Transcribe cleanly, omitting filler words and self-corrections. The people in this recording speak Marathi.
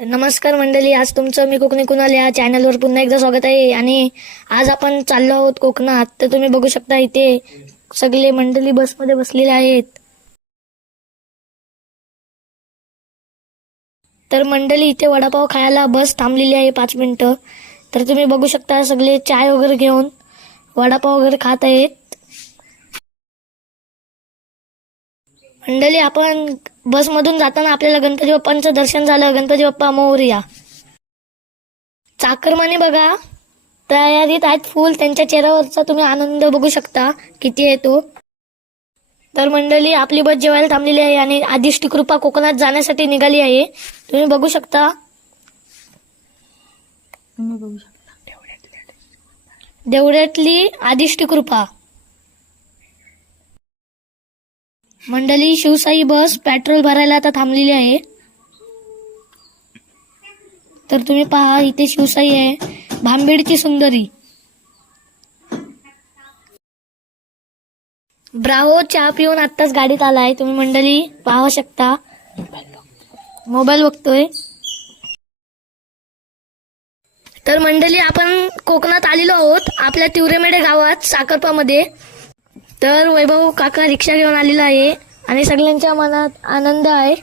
नमस्कार मंडळी, आज तुमचं मी कोकणी कुणाल या चॅनलवर पुन्हा एकदा स्वागत आहे. आणि आज आपण चाललो आहोत कोकणात. तर तुम्ही बघू शकता इथे सगळे मंडळी बसमध्ये बसलेले आहेत. तर मंडळी इथे वडापाव खायला बस थांबलेली आहे 5 मिनिटं. तर तुम्ही बघू शकता सगळे चाय वगैरे घेऊन वडापाव वगैरे खात आहेत. मंडळी आपण बसमधून जाताना आपल्याला गणपती बाप्पांचं दर्शन झालं. गणपती बाप्पा मोरया. चाकरमाने बघा तयारीत आहेत फुल. त्यांच्या चेहऱ्यावरचा तुम्ही आनंद बघू शकता किती आहे तो. तर मंडळी आपली बस जेवायला थांबलेली आहे आणि आदिष्टी कृपा कोकणात जाण्यासाठी निघाली आहे. तुम्ही बघू शकता. देवड्यातली आदिष्टी कृपा. मंडळी शिवसाई बस पेट्रोल भरायला आता थांबलेली आहे. तर तुम्ही पहा इथे शिवसाई आहे, भांबेडची सुंदरी. ब्रावो चहा पिऊन आत्ताच गाडीत आलाय. तुम्ही मंडळी पाहू शकता. मोबाईल बघतोय. तर मंडळी आपण कोकणात आलेलो आहोत आपल्या तिवरेमेढे गावात साखरपामध्ये. तर वैभव काका रिक्षा घेऊन आलेला आहे आणि सगळ्यांच्या मनात आनंद आहे.